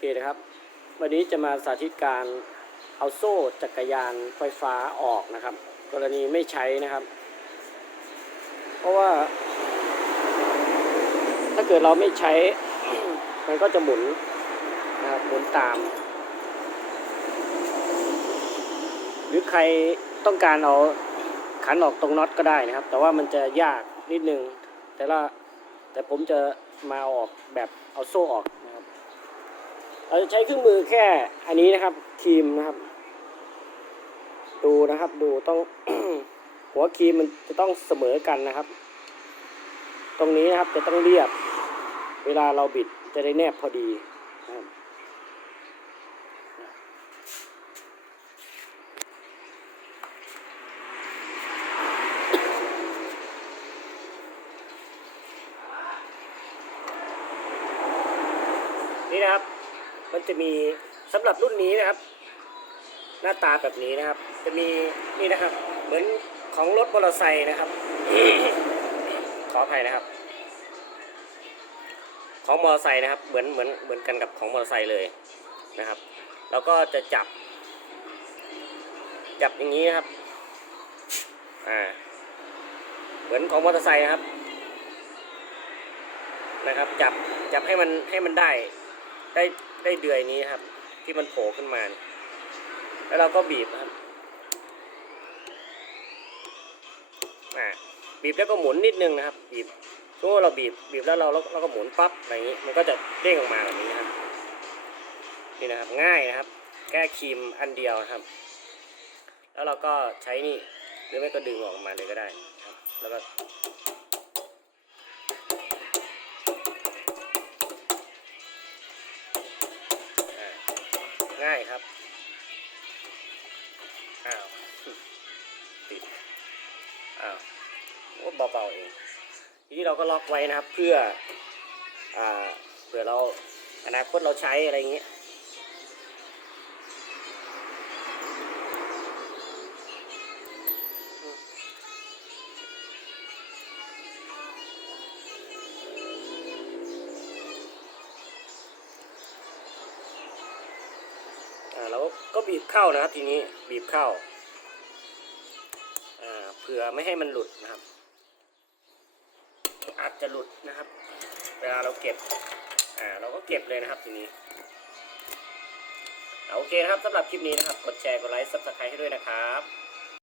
เคนะครับ วันนี้จะมาสาธิตการเอาโซ่จักรยานไฟฟ้าออกนะครับ กรณีไม่ใช้นะครับ เพราะว่า ถ้าเกิดเราไม่ใช้ มันก็จะหมุนนะครับหมุนตาม หรือใครต้องการเอาขันออกตรงน็อตก็ได้นะครับ แต่ว่ามันจะยากนิดนึง แต่ละแต่ผมจะมาออกแบบเอาโซ่ออก เราจะใช้เครื่องมือแค่อันนี้นะครับครีมนะครับ ดูนะครับดูต้องหัวครีมมันจะต้องเสมอกันนะครับ ตรงนี้นะครับจะต้องเรียบ เวลาเราบิดจะได้แนบพอดีนะครับนี่นะครับ มันจะมีสำหรับรุ่นนี้นะครับ หน้าตาแบบนี้นะครับ จะมีนี่นะครับ เหมือนของรถมอเตอร์ไซค์นะครับ ขออภัยนะครับ ของมอเตอร์ไซค์นะครับ เหมือนเหมือนเหมือนกันกับของมอเตอร์ไซค์เลยนะครับ แล้วก็จะจับ จับอย่างนี้นะครับ อ่า เหมือนของมอเตอร์ไซค์นะครับนะครับ จับจับให้มันให้มันได้ ได้ได้เดือยนี้ครับ ที่มันโผล่ขึ้นมา แล้วเราก็บีบครับอ่าบีบแล้วก็หมุนนิดนึงนะครับ บีบสมมติว่าเราบีบบีบแล้วเราเราก็หมุนปั๊บอะไรอย่างนี้ มันก็จะเด้งออกมาแบบนี้นะครับนี่นะครับง่ายนะครับ แก้ครีมอันเดียวนะครับ แล้วเราก็ใช้นี่หรือไม่ก็ดึงออกมาเลยก็ได้ครับ แล้วก็ ง่ายครับอ้าวติดอ้าวโอ้เบาๆเองทีนี้เราก็ล็อกไว้นะครับเพื่ออ่าเผื่อเราอนาคตเราใช้อะไรอย่างเงี้ย อ่าเราก็บีบเข้านะครับทีนี้บีบเข้าเผื่อไม่ให้มันหลุดนะครับ อาจจะหลุดนะครับ เวลาเราเก็บอ่าเราก็เก็บเลยนะครับทีนี้อโอเคนะครับสำหรับคลิปนี้นะครับ กดแชร์ กดไลค์ซับสไครต์ให้ด้วยนะครับ